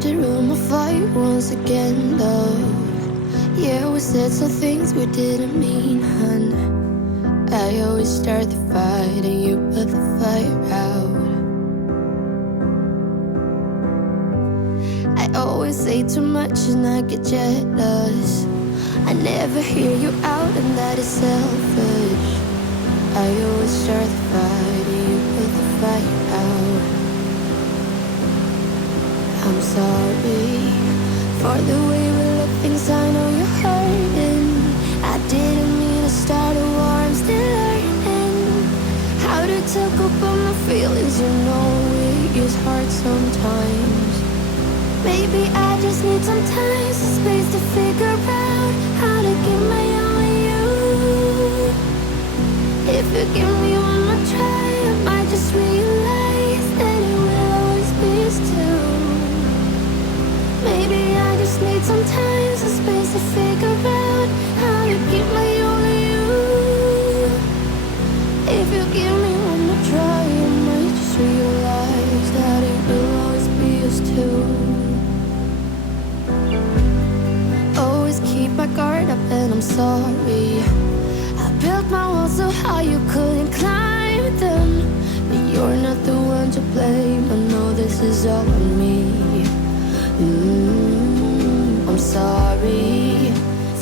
drifted room a fight once again, love. Yeah, we said some things we didn't mean, hun. I always start the fight and you put the fire out. I always say too much and I get jealous. I never hear you out and that is selfish. I always start the fight and you put the fire out. I'm sorry for the way we look things, I know you're hurting. I didn't mean to start a war, I'm still learning how to talk about my feelings. You know it is hard sometimes. Maybe I just need some time, some space to figure out how to give my all to you. If you give me one more try, I might just realize that it will always be us two. Maybe I just need some time, some space to figure out how to give my all to you. If you give me one more try, I might just realize that it will always be us two. Always keep my guard up and I'm sorry. I built my walls so high you couldn't climb them, but you're not the one to blame. I know this is all on me. I'm sorry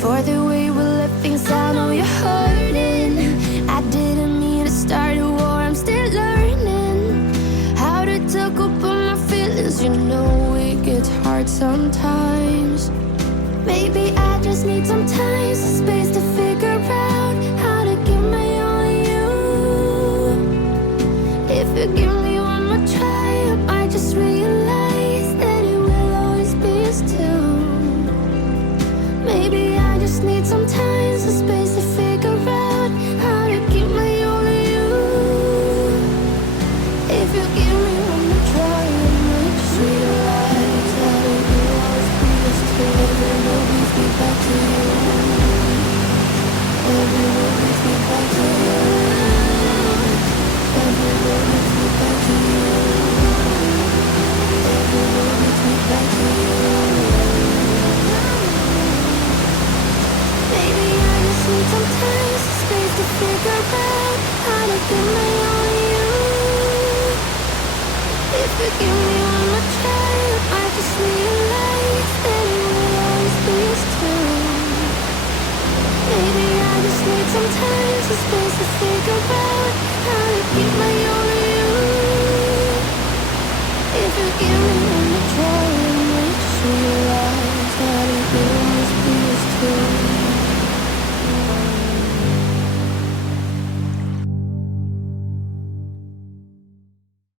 for the way we left things. I know you're hurting. I didn't mean to start a war, I'm still learning how to talk about my feelings. You know it gets hard sometimes. Maybe I just need some time, some space to figure out how to give my all to you. If you give me one more try, I might just realize that it will always be us two. Maybe I just need some time, some space to figure out how to give my all to you. If you give me one more try, I might just realize that it will always be us two. Everyone leads me back to you. Everyone leads me back to you. Everyone leads me back to you. Everyone leads me back to you. Maybe I just need some time, some space to figure out how to give my all to you. If you give me one more try, I just realize that it will always be us two. Maybe I just need some time, some space to figure out how to give my all to you. If you give me